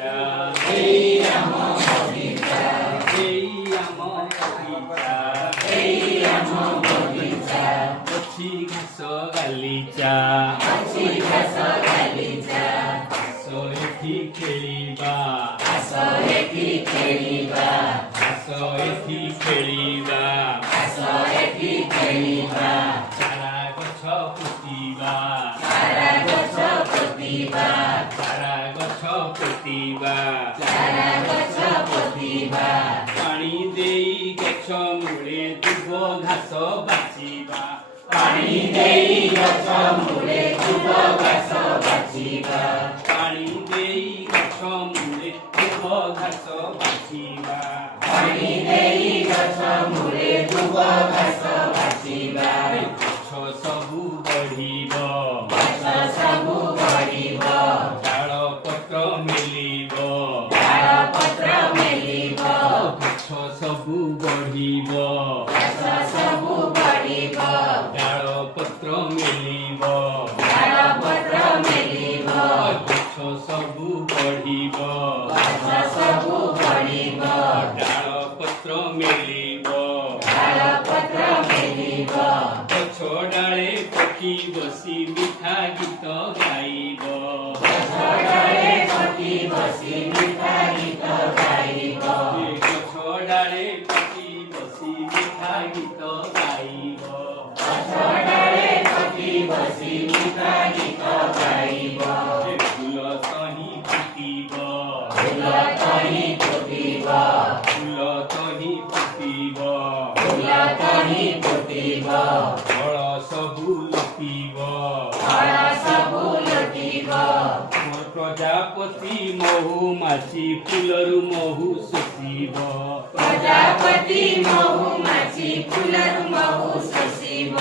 Hey amo bogita, hey amo bogita, hey amo bogita. Ochi ghaso galicha, ochi ghaso galicha. Aso ethi kheliba, aso ethi kheliba, aso ethi kheliba, aso ethi kheliba. Chara gocho putiba, chara gocho putiba, chara gocho putiba, chara gocho putiba. Pani dei gocho mule dubo ghaso bachiba, pani dei gocho mule dubo ghaso bachiba, pani dei gocho mule dubo ghaso bachiba, pani dei gocho mule dubo ghaso bachiba. Gଛ ସବୁ ବଢିବ, ଗଛ ସବୁ ବଢିବ, ଡାଳ ପତ୍ର ମେଲିବ, ଡାଳ ପତ୍ର ମେଲିବ, ଗଛ ସବୁ ବଢିବ, ଗଛ ସବୁ ବଢିବ, ଡାଳ ପତ୍ର ମେଲିବ, ଡାଳ ପତ୍ର ମେଲିବ, ଗଛ ସବୁ ବଢିବ, ଗଛ ସବୁ ବଢିବ, ଡାଳ ପତ୍ର ମେଲିବ, ଡାଳ ପତ୍ର ମେଲିବ। ଗଛ ଡାଳେ ପକ୍ଷୀ ବସି ମିଠା ଗୀତ ଗାଇବ, ଗଛ ଡାଳେ ପକ୍ଷୀ ବସି ମିଠା ଗୀତ ଗାଇବ, ଗଛ ଡାଳେ ପକ୍ଷୀ ବସି ମିଠା ଗୀତ ଗାଇବ, ଗଛ ଡାଳେ ପକ୍ଷୀ ବସି ମିଠା ଗୀତ ଗାଇବ। ଫୁଲ ତହିଁ ଫୁଟିବ, ଫୁଲ ତହିଁ ଫୁଟିବ, ଫୁଲ ତହିଁ ଫୁଟିବ, ଫୁଲ ତହିଁ ଫୁଟିବ। ଫଳ ସବୁ ଲୁଟିବ, ଫଳ ସବୁ ଲୁଟିବ। ପ୍ରଜାପତି ମହୁମାଛି ଫୁଲରୁ ମହୁ ଶୋଷିବ, ପ୍ରଜାପତି ମହୁମାଛି ଫୁଲରୁ ମହୁ ଶୋଷିବ,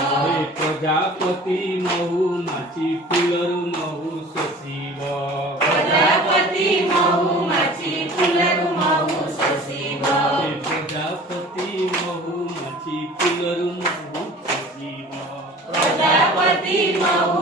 ପ୍ରଜାପତି ମହୁମାଛି ଫୁଲରୁ ମହୁ ଶୋଷିବ, ପ୍ରଜାପତି ମହୁମାଛି ଫୁଲରୁ ମହୁ ଶୋଷିବ, ପ୍ରଜାପତି ମହୁମାଛି ଫୁଲରୁ ମହୁ ଶୋଷିବ, ପ୍ରଜାପତି ମହୁ